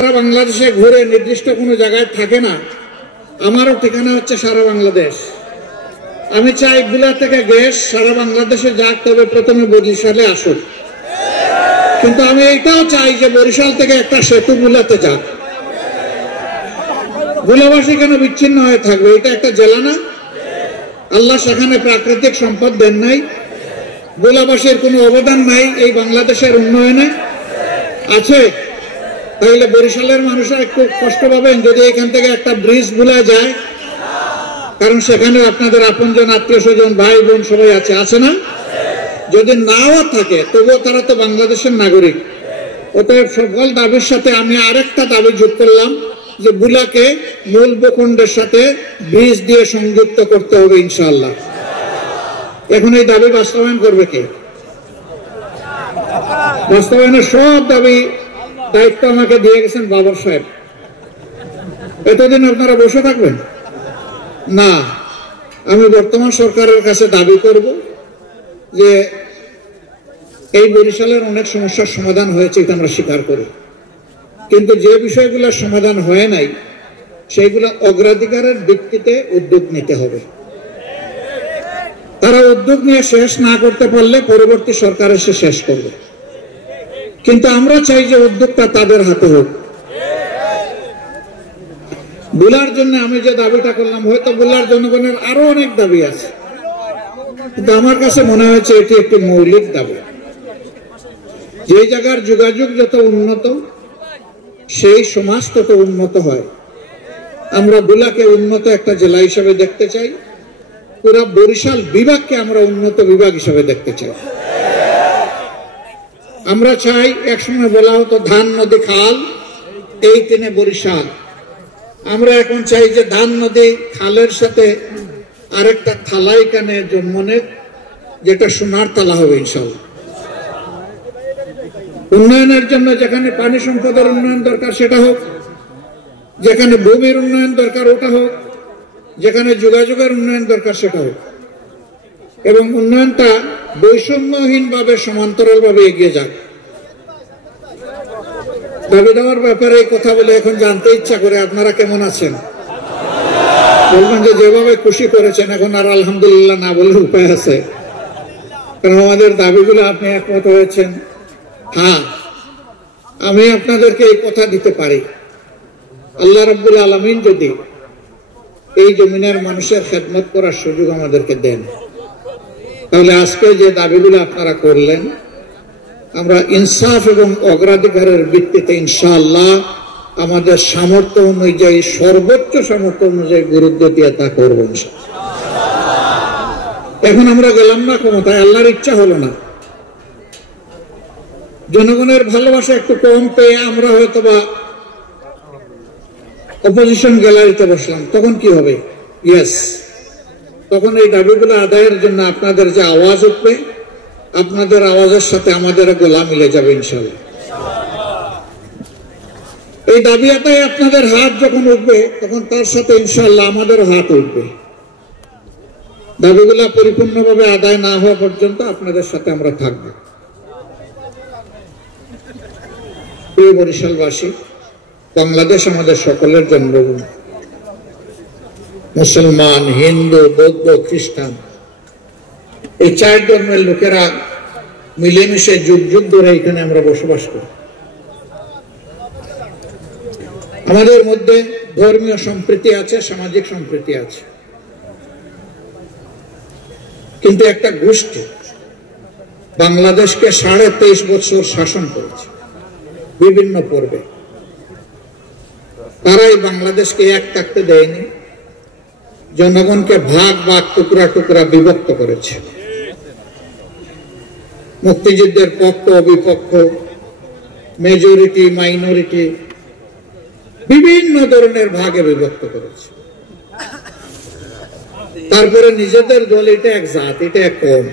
সারা বাংলাদেশে ঘুরে নির্দিষ্ট কোনো জায়গায় থাকে না। আমারও ঠিকানা হচ্ছে সারা বাংলাদেশ। আমি চাই বুলা থেকে গ্যাস সারা বাংলাদেশে যাক, তবে প্রথমে বরিশালে আসুক। কিন্তু আমি এটাও চাই যে বরিশাল থেকে একটা সেতু বুলাতে যাক। বুলাবাসী কেন বিচ্ছিন্ন হয়ে থাকবে? এটা একটা জেলা না? আল্লাহ সেখানে প্রাকৃতিক সম্পদ দেন নাই? বুলাবাসীর কোনো অবদান নাই এই বাংলাদেশের উন্নয়নে? আছে। তাহলে বরিশালের মানুষরা একটু কষ্ট পাবেন যদি এখান থেকে একটা ব্রিজ বুলা যায়, কারণ সেখানে আপনাদের আপনজন, আত্মীয় স্বজন, ভাই বোন সবাই আছে, আছে না? যদি নাও থাকে তবুও তারা তো বাংলাদেশের নাগরিক। অতএব সকল দাবির সাথে আমি আরেকটা দাবি যোগ করলাম যে বুলাকে মূল ভূখণ্ডের সাথে ব্রিজ দিয়ে সংযুক্ত করতে হবে ইনশাআল্লাহ। এখন এই দাবি বাস্তবায়ন করবে কে? বাস্তবায়নের সব দাবি দায়িত্ব আমাকে দিয়ে গেছেন বাবর সাহেব। এতদিন আপনারা বসে থাকবেন না। আমি বর্তমান সরকারের কাছে দাবি করব যে এই বরিশালের অনেক সমস্যার সমাধান হয়েছে, এটা আমরা স্বীকার করি, কিন্তু যে বিষয়গুলোর সমাধান হয় নাই সেইগুলো অগ্রাধিকারের ভিত্তিতে উদ্যোগ নিতে হবে। তারা উদ্যোগ নিয়ে শেষ না করতে পারলে পরবর্তী সরকার এসে শেষ করবে, কিন্তু আমরা চাই যে উদ্যোগটা তাদের হাতে হোক। বুলার জন্য আমি যে দাবিটা করলাম, হয়তো বুলার জনগণের আরো অনেক দাবি আছে, কিন্তু আমার কাছে মনে হয়েছে এটি একটি মৌলিক দাবি। যে জায়গার যোগাযোগ যত উন্নত সেই সমাজ তত উন্নত হয়। আমরা বুলাকে উন্নত একটা জেলা হিসেবে দেখতে চাই, পুরা বরিশাল বিভাগকে আমরা উন্নত বিভাগ হিসেবে দেখতে চাই। আমরা চাই, একসময় বলা হতো ধান নদী খাল, এই তিনে বরিশাল। আমরা এখন চাই যে ধান নদী খালের সাথে আরেকটা থালা এখানে জন্ম নেক, যেটা সোনার তালা হবে ইনশাআল্লাহ। উন্নয়নের জন্য যেখানে পানি সম্পদের উন্নয়ন দরকার সেটা হোক, যেখানে ভূমির উন্নয়ন দরকার ওটা হোক, যেখানে যোগাযোগের উন্নয়ন দরকার সেটা হোক, এবং উন্নয়নটা বৈষম্যহীনভাবে সমান্তরালভাবে এগিয়ে যাক। দাবি দেওয়ার ব্যাপারে কথা বলে এখন জানতে ইচ্ছা করে আপনারা কেমন আছেন। বলবেন যে যেভাবে খুশি করেছেন এখন আর আলহামদুলিল্লাহ না বলে উপায় আছে, কারণ আমাদের দাবিগুলো আপনি একমত হয়েছেন। হ্যাঁ, আমি আপনাদেরকে এই কথা দিতে পারি, আল্লাহ রাব্বুল আলামিন যদি এই জমিনের মানুষের খেদমত করার সুযোগ আমাদেরকে দেন, তাহলে আজকে যে দাবিগুলো আপনারা করলেন আমরা ইনসাফ এবং অগ্রাধিকারের ভিত্তিতে ইনশাআল্লাহ আমাদের সামর্থ্য অনুযায়ী, সর্বোচ্চ সামর্থ্য অনুযায়ী গুরুত্ব দিয়ে তা করবো। এখন আমরা গেলাম না ক্ষমতায়, আল্লাহর ইচ্ছা হলো না, জনগণের ভালোবাসা একটু কম পেয়ে আমরা হয়তো বা অপোজিশন গ্যালারিতে বসলাম, তখন কি হবে? ইয়েস, তখন এই দাবিগুলো আদায়ের জন্য আপনাদের যে আওয়াজ উঠবে, আপনাদের আওয়াজের সাথে আমাদের গলা মিলে যাবে ইনশাআল্লাহ। এই দাবি আদায়ে আপনাদের হাত যখন উঠবে তখন তার সাথে ইনশাআল্লাহ আমাদের হাত উঠবে। দাবিগুলা পরিপূর্ণভাবে আদায় না হওয়া পর্যন্ত আপনাদের সাথে আমরা থাকব। প্রিয় বরিশালবাসী, বাংলাদেশ আমাদের সকলের জন্মভূমি। মুসলমান, হিন্দু, বৌদ্ধ, খ্রিস্টান, এই চার ধর্মের লোকেরা মিলেমিশে যুগ যুগ ধরে এখানে আমরা বসবাস করি। আমাদের মধ্যে ধর্মীয় সম্প্রীতি আছে, সামাজিক সম্প্রীতি আছে, কিন্তু একটা গোষ্ঠী বাংলাদেশকে 23.5 বছর শাসন করেছে বিভিন্ন পর্বে। তারাই বাংলাদেশকে এক থাকতে দেয়নি, জনগণকে ভাগ ভাগ, টুকরা টুকরা বিভক্ত করেছে। মুক্তিযুদ্ধের পক্ষ বিপক্ষ, মেজরিটি মাইনরিটি, বিভিন্ন ধরনের ভাগে বিভক্ত করেছে। তারপরে নিজেদের দল, এটা এক জাত, এটা এক কম।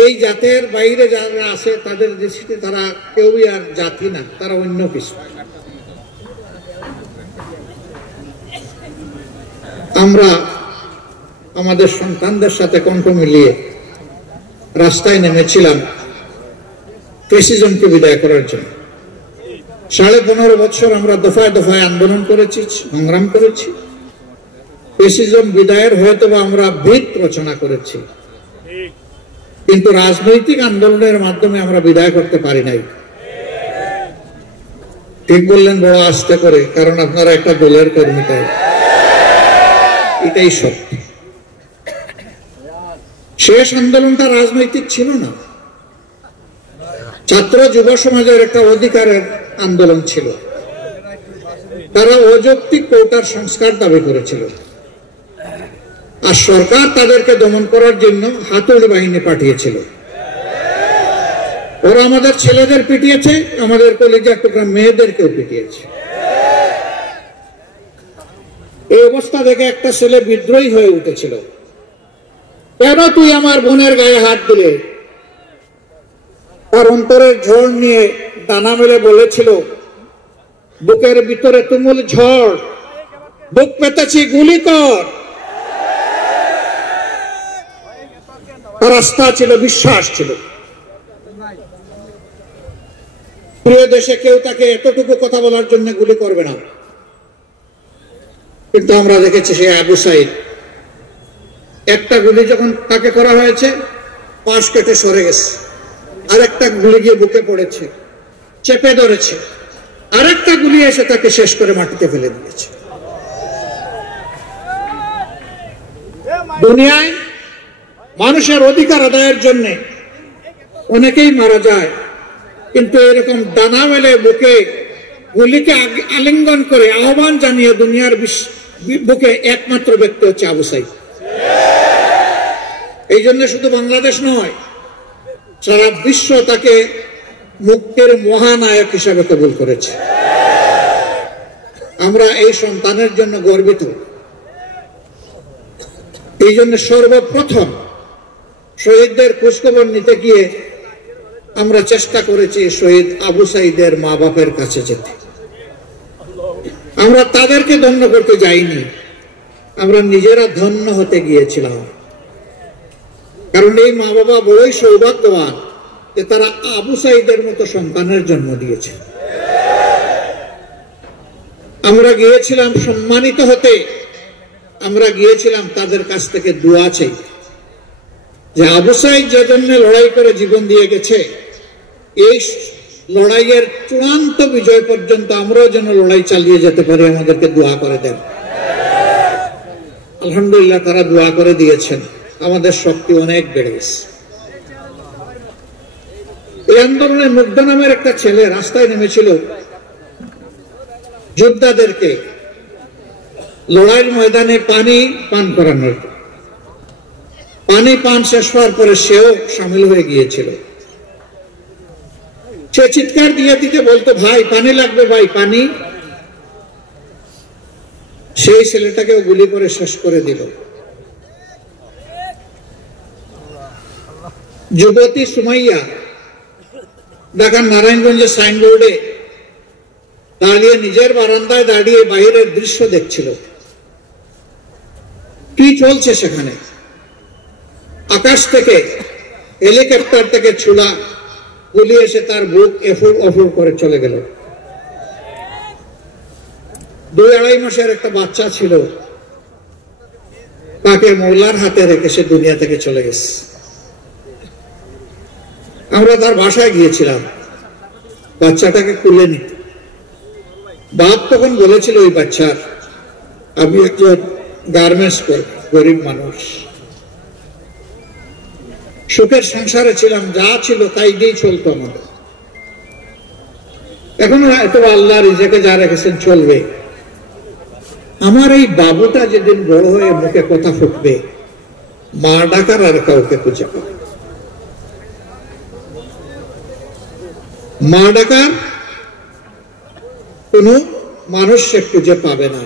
এই জাতের বাইরে যারা আছে তাদের দৃষ্টিতে তারা কেউই আর জাতি না, তারা অন্য কিছু। আমরা আমাদের সন্তানদের সাথে কণ্ঠ মিলিয়ে রাস্তায় নেমেছিলাম ফ্যাসিজমকে বিদায় করার জন্য। 15.5 বছর আমরা দফায় দফায় আন্দোলন করেছি, সংগ্রাম করেছি। ফ্যাসিজম বিদায়ের হয়তো আমরা ভিত রচনা করেছি, কিন্তু রাজনৈতিক আন্দোলনের মাধ্যমে আমরা বিদায় করতে পারি নাই। ঠিক বললেন বড় আস্তে করে, কারণ আপনারা একটা দলের কর্মী, তাই এটাই সত্য। শেষ আন্দোলনটা রাজনৈতিক ছিল না, ছাত্র যুব সমাজের একটা অধিকারের আন্দোলন ছিল। তারা অযৌক্তিক কোটার সংস্কার দাবি করেছিল, আর সরকার তাদেরকে দমন করার জন্য হাতুড়ি বাহিনী পাঠিয়েছিল। ওরা আমাদের ছেলেদের পিটিয়েছে, আমাদের কলেজের টুকরা মেয়েদেরকেও পিটিয়েছে। এই অবস্থা দেখে একটা ছেলে বিদ্রোহী হয়ে উঠেছিল, কেন তুই আমার বোনের গায়ে হাত দিলে? তার অন্তরের ঝড় নিয়ে ডানা মেলে বলেছিল, বুকের ভিতরে তুমুল ঝড়, বুক পেতেছি, গুলি কর। তার আস্থা ছিল, বিশ্বাস ছিল। প্রিয় দেশে কেউ তাকে এতটুকু কথা বলার জন্য গুলি করবে না, কিন্তু আমরা দেখেছি সে আবু সাইদ, একটা গুলি যখন তাকে করা হয়েছে, পাশ কেটে সরে গেছে, আরেকটা গুলি গিয়ে বুকে পড়েছে, চেপে ধরেছে, আরেকটা গুলি এসে তাকে শেষ করে মাটিতে ফেলে দিয়েছে। দুনিয়ায় মানুষের অধিকার আদায়ের জন্য অনেকেই মারা যায়, কিন্তু এরকম ডানা মেলে বুকে গুলিকে আলিঙ্গন করে আহ্বান জানিয়ে দুনিয়ার বুকে একমাত্র ব্যক্তি হচ্ছে আবু সাইদ। এই জন্য শুধু বাংলাদেশ নয়, সারা বিশ্ব তাকে মুক্তির মহানায়ক হিসাবে কবুল করেছে। আমরা এই সন্তানের জন্য গর্বিত। এই জন্য সর্বপ্রথম শহীদদের খোঁজখবর নিতে গিয়ে আমরা চেষ্টা করেছি শহীদ আবু সাইদের মা বাপের কাছে যেতে। আমরা তাদেরকে ধন্য করতে যাইনি, আমরা নিজেরা ধন্য হতে গিয়েছিলাম। কারণ এই মা বাবা বড়ই সৌভাগ্যবান যে তারা আবু সাইদের মতো সন্তানের জন্ম দিয়েছে। আমরা গিয়েছিলাম সম্মানিত হতে, আমরা গিয়েছিলাম তাদের কাছ থেকে দোয়া চাই যে আবু সাইদ যে জন্য লড়াই করে জীবন দিয়ে গেছে, এই লড়াইয়ের চূড়ান্ত বিজয় পর্যন্ত আমরাও যেন লড়াই চালিয়ে যেতে পারি, আমাদেরকে দোয়া করে দেন। আলহামদুলিল্লাহ, তারা দোয়া করে দিয়েছেন, আমাদের শক্তি অনেক বেড়ে গেছে। এই আন্দোলনে মুগ্ধ নামের একটা ছেলে রাস্তায় নেমেছিল যোদ্ধাদেরকে লড়াইয়ের ময়দানে পানি পান করানোর। পানি পান শেষ হওয়ার পরে সেও সামিল হয়ে গিয়েছিল। সে চিৎকার দিয়ে দিতে বলতো, ভাই পানি লাগবে, ভাই পানি। সেই ছেলেটাকেও গুলি করে শেষ করে দিল। যুবতী সুমাইয়া ঢাকার নারায়ণগঞ্জের সাইনবোর্ডে দাঁড়িয়ে, নিজের বারান্দায় দাঁড়িয়ে বাইরের দৃশ্য দেখছিল, কি চলছে সেখানে। আকাশ থেকে, হেলিকপ্টার থেকে ছোড়া গুলি এসে তার বুক এফুর অফুর করে চলে গেল। 2-2.5 মাসের একটা বাচ্চা ছিল, তাকে মৌলার হাতে রেখে সে দুনিয়া থেকে চলে গেছে। আমরা তার বাসায় গিয়েছিলাম বাচ্চাটাকে কুলে নিতে। বাপ তখন বলেছিল ওই বাচ্চার, আমি একজন গার্মেন্টস কর্মী, গরিব মানুষ, সুখের সংসারে ছিলাম, যা ছিল তাই দিয়েই চলতো আমাদের। এখন হয়তো আল্লাহ রিজেকে যা রেখেছেন চলবে। আমার এই বাবুটা যেদিন বড় হয়ে মুখে কথা ফুটবে, মা ডাকার আর কাউকে খুঁজে পাবে, মা ডাকার কোন মানুষ সে খুঁজে পাবে না।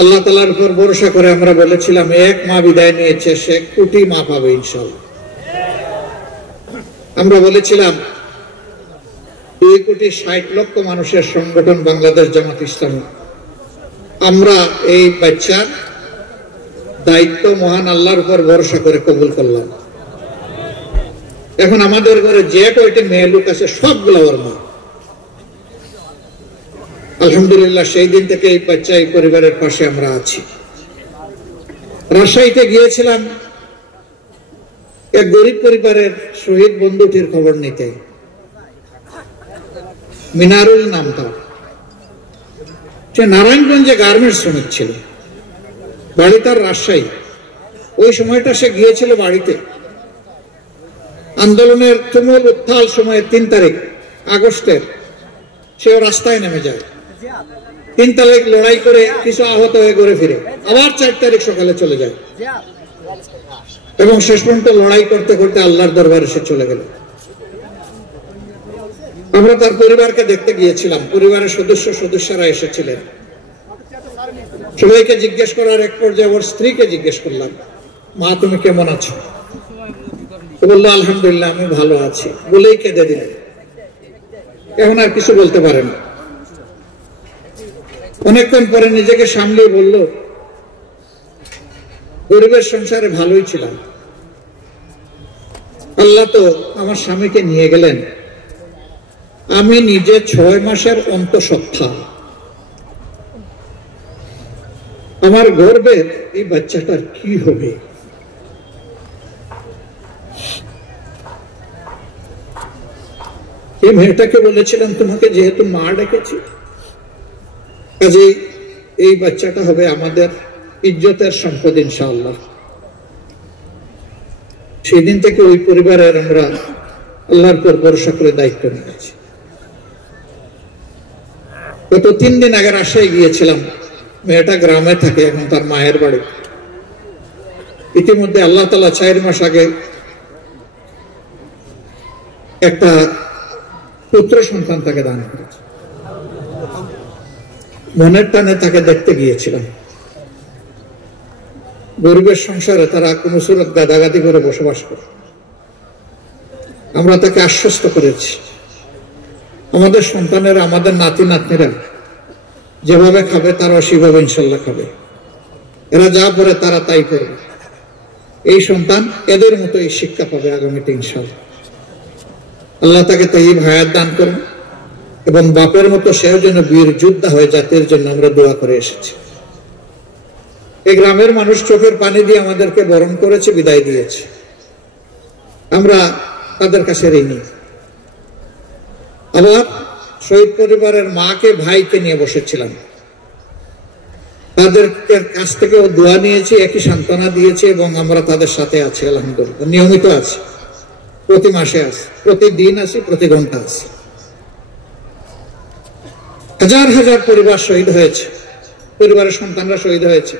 আল্লাহ তাআলার উপর ভরসা করে আমরা বলেছিলাম, এক মা বিদায় নিয়েছে, সে কোটি মা পাবে ইনশাআল্লাহ। আমরা বলেছিলাম 2,60,00,000 মানুষের সংগঠন বাংলাদেশ জামাত ইসলামী, আমরা এই বাচ্চার দায়িত্ব মহান আল্লাহর উপর ভরসা করে কবুল করলাম। এখন আমাদের ঘরে যে কয়টি মেয়ে লোক আছে সবগুলো ওর মা। আলহামদুলিল্লাহ সেই দিন থেকে এই বাচ্চা এই পরিবারের পাশে আমরা আছি। রাজশাহীতে গিয়েছিলাম এক গরিব পরিবারের শহীদ বন্ধুটির খবর নিতে। মিনারুল নাম তার। সে নারায়ণগঞ্জে গার্মেন্টস শ্রমিক ছিল, বাড়ি তার রাজশাহী। ওই সময়টা সে গিয়েছিল বাড়িতে। আন্দোলনের তুমুল উত্তাল সময়ে 3 তারিখ আগস্টের সে রাস্তায় নেমে যায়। 3 তারিখ লড়াই করে কিছু আহত হয়ে ঘুরে ফিরে আবার 4 তারিখ সকালে চলে যায় এবং শেষ পর্যন্ত লড়াই করতে করতে আল্লাহর দরবারে সে চলে গেল। আমরা তার পরিবারকে দেখতে গিয়েছিলাম, পরিবারের সদস্যরা এসেছিলেন। সবাইকে জিজ্ঞেস করার এক পর্যায়ে ওর স্ত্রীকে জিজ্ঞেস করলাম, মা তুমি কেমন আছো? বললো আলহামদুলিল্লাহ আমি ভালো আছি, বলেই কেঁদে দিলেন। এখন আর কিছু বলতে পারে না। অনেকক্ষণ পরে নিজেকে সামলিয়ে বলল, গরিবের সংসারে ভালোই ছিলাম, আল্লাহ তো আমার স্বামীকে নিয়ে গেলেন। আমি নিজে 6 মাসের অন্তঃসত্ত্বা, আমার গর্বের এই বাচ্চাটার কি হবে? এই মেয়েটাকে বলেছিলাম তোমাকে যেহেতু মা ডেকেছি, কাজে এই বাচ্চাটা হবে আমাদের ইজ্জতের সম্পদ ইনশাআল্লাহ। সেদিন থেকে ওই পরিবারের আমরা আল্লাহর উপর ভরসা করে দায়িত্ব নিয়েছি। গত 3 দিন আগে রাজশাহী গিয়েছিলাম। মেয়েটা গ্রামে থাকে, এখন তার মায়ের বাড়ি। ইতিমধ্যে আল্লাহ তাআলা 4 মাস আগে একটা পুত্র সন্তান তাকে দান করেছে। মনের টানে তাকে দেখতে গিয়েছিলাম। গরিবের সংসারে তারা কোন সুরত গাদাগাদি করে বসবাস করে। আমরা তাকে আশ্বস্ত করেছি আমাদের সন্তানেরা, আমাদের নাতি নাতনিরা যেভাবে খাবে তারাও সেভাবে ইনশাল্লাহ খাবে। এরা যা পড়ে তারা তাই করবে। এই সন্তান এদের মতো এই শিক্ষা পাবে আগামীতে ইনশাল্লাহ। আল্লাহ তাকে তাইয়্যিব হায়াত দান করুন এবং বাপের মতো সেও যেন বীর যোদ্ধা হয়ে জাতির জন্য আমরা দোয়া করে এসেছি। এই গ্রামের মানুষ চোখের পানি দিয়ে আমাদেরকে বরণ করেছে, বিদায় দিয়েছে। আমরা তাদের কাছে ঋণী। আবার শহীদ পরিবারের মাকে ভাইকে নিয়ে বসেছিলাম, তাদের কাছ থেকেও দোয়া নিয়েছি, একই সান্ত্বনা দিয়েছি এবং আমরা তাদের সাথে আছি আলহামদুলিল্লাহ। নিয়মিত আছি, প্রতি মাসে আছি, প্রতিদিন আছি, প্রতি ঘন্টা আছি। হাজার হাজার পরিবার শহীদ হয়েছে, পরিবারের সন্তানরা শহীদ হয়েছে।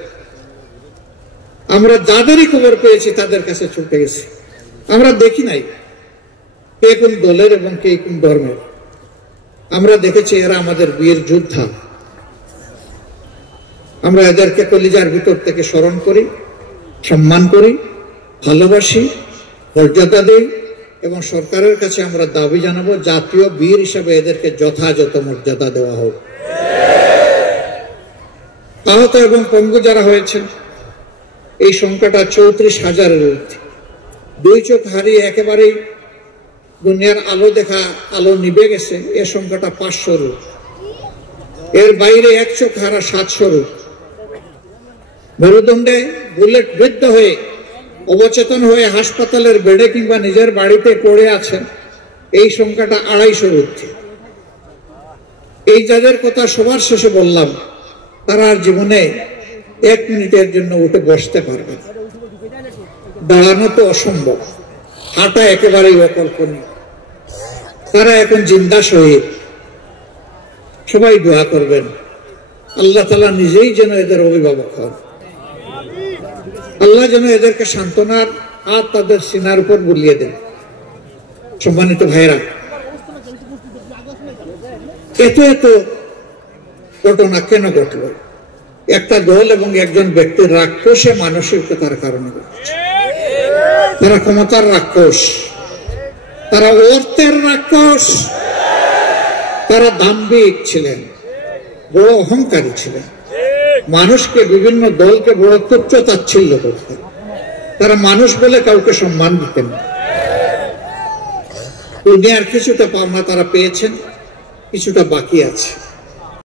আমরা যাদেরই খবর পেয়েছি তাদের কাছে ছুটে গেছি। আমরা দেখি নাই কে কোন দলের এবং কে কোন ধর্মের। আমরা দেখেছি এরা আমাদের বীর যোদ্ধা। আমরা এদেরকে কলিজার ভিতর থেকে স্মরণ করি, সম্মান করি, ভালোবাসি, মর্যাদা দেই এবং সরকারের কাছে আমরা দাবি জানাবো জাতীয় বীর হিসাবে এদেরকে যথাযথ মর্যাদা দেওয়া হোক। আহত এবং পঙ্গু যারা হয়েছে এই সংখ্যাটা 34,000-এর ঊর্ধ্বে। 2 চোখ হারিয়ে একেবারেই দুনিয়ার আলো দেখা আলো নিভে গেছে, এ সংখ্যাটা 500-র। এর বাইরে 1 চোখ হারা 700-র। মেরুদণ্ডে বুলেট বিদ্ধ হয়ে অবচেতন হয়ে হাসপাতালের বেডে কিংবা নিজের বাড়িতে পড়ে আছেন, এই সংখ্যাটা 250-র ঊর্ধ্বে। এই যাদের কথা সবার শেষে বললাম তারা আর জীবনে 1 মিনিটের জন্য উঠে বসতে পারবে না, দাঁড়ানো তো অসম্ভব, হাঁটা একেবারেই অকল্পনীয়। তারা এখন জিন্দা শহীদ। সবাই দোয়া করবেন আল্লাহ তাআলা নিজেই যেন এদের অভিভাবক হন। আল্লাহ যেন এদেরকে সান্ত্বনার হাত তাদের সিনার উপর বুলিয়ে দেন। সম্মানিত ভাইরা, এত এত ঘটনা কেন ঘটল? একটা দল এবং একজন ব্যক্তির রাক্ষসে মানসিকতার কারণে ঘটছে। তারা ক্ষমতার রাক্ষস, তারা অর্থের রাক্ষস, তারা দাম্ভিক ছিলেন, বড় অহংকারী ছিলেন, মানুষকে বিভিন্ন দলকে বড় তুচ্ছ তাচ্ছিল্য করতেন। তারা মানুষ বলে কাউকে সম্মান দিতেন না। দুনিয়ার কিছুটা পাওনা তারা পেয়েছেন, কিছুটা বাকি আছে।